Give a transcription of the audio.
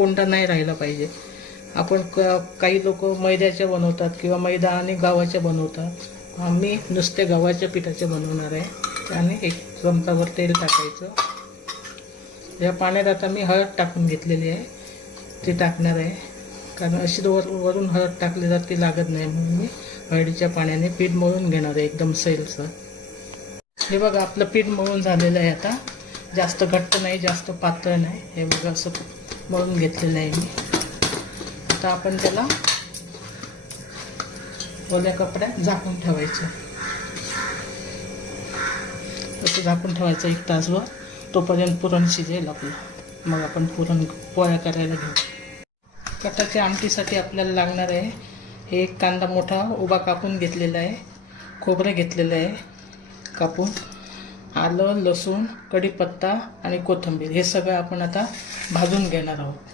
कोंडा नाही राहिला पाहिजे. आपण काही लोक मैद्याच्या बनवतात किंवा मैदा आणि गव्हाच्या बनवतात. आम्ही नुसते गव्हाच्या पिठाचे बनवणार आहे. आणि एक चमचाभर तेल टाकायचं. या पाण्यात आता मी हळद टाकून घेतलेली आहे, ती टाकणार आहे. कारण अशी वरून हळद टाकली तर ती लागत नाही, म्हणून मी हळदीच्या पाण्याने पीठ मळून घेणार आहे एकदम सैलसर. हे बघा आपलं पीठ मळून झालेलं आहे. आता जास्त घट्ट नाही, जास्त पातळ नाही. हे बघा असं मळून घेतलेलं आहे मी. आता आपण त्याला ओल्या कपड्यात झाकून ठेवायचं. असं झाकून ठेवायचं 1 तासभर. तोपर्यंत पुरण शिजेल आपलं. मग आपण पुरण पोळ्या करायला घेऊ. कटाच्या आमटीसाठी आपल्याला लागणार आहे, हे एक कांदा मोठा उभा कापून घेतलेला आहे, खोबरं घेतलेलं आहे कापून, आलं, लसूण, कढीपत्ता आणि कोथिंबीर हे सगळं आपण आता भाजून घेणार आहोत.